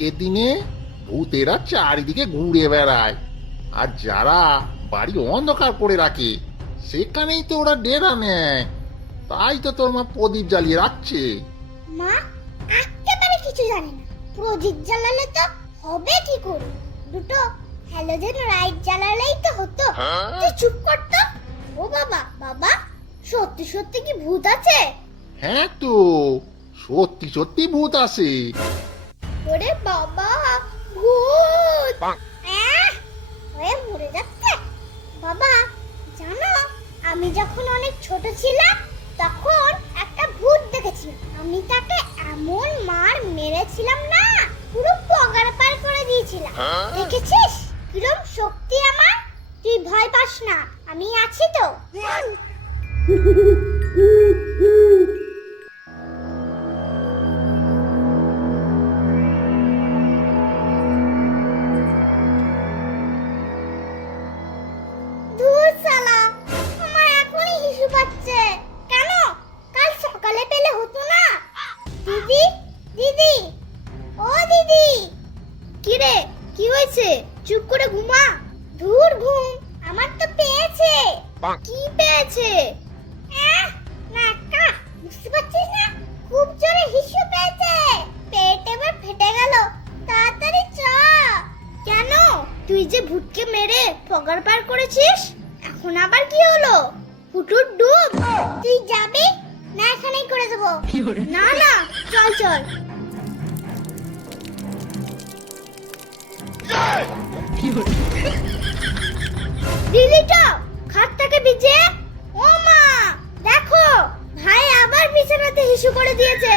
আজকের দিনে ভূতেরা চারিদিকে ঘুরে বেড়ায়, আর যারা বাড়ি অন্ধকার করে রাখে সেখানেই তো ওরা ডেরা নেয়। তাই তো তোর মা প্রদীপ জ্বালিয়ে রাখছে। মা একেবারে কিছু জানে না। প্রদীপ জ্বালালে তো হবে কি করে? দুটো হ্যালোজেন লাইট জ্বালালেই তো হতো। তুই চুপ কর তো। ও বাবা, বাবা সত্যি সত্যি কি ভূত আছে? হ্যাঁ তো, সত্যি সত্যি ভূত আসে। ওরে বাবা, ভূত! হয়ে মরে যাচ্ছে। বাবা জানো, আমি যখন অনেক ছোট ছিলাম তখন একটা ভূত দেখেছিলাম। আমি তাকে এমন মার মেরেছিলাম না, পুরো পগার পার করে দিয়েছিলাম। দেখেছিস কিরম শক্তি আমার? তুই ভয় পাস না, আমি আছি তো। ধুর শালা, আমার এখনই হিসু পাচ্ছে। কেন? কাল সকালে পেলে হতো না? দিদি, দিদি, ও দিদি। কি রে, কি হয়েছে? চুপ করে ঘুমা। ধুর ঘুম, আমার তো পেয়েছে। কি পেয়েছে? নাকা, বুঝতে পারছিস না? খুব জোরে হিসু পেয়েছে। পেট এবার ফেটে গেল। তাড়াতাড়ি চ। কেন? তুই যে ভূতকে মেরে পগার পার করেছিস, এখন আবার কি হলো? ফুটুর ডুব। তুই যাবি না এখানেই করে দেবো? না না, চল চল। দিলি তো খাটটাকে ভিজে। ও মা, দেখো ভাই আবার বিছানাতে হিসু করে দিয়েছে।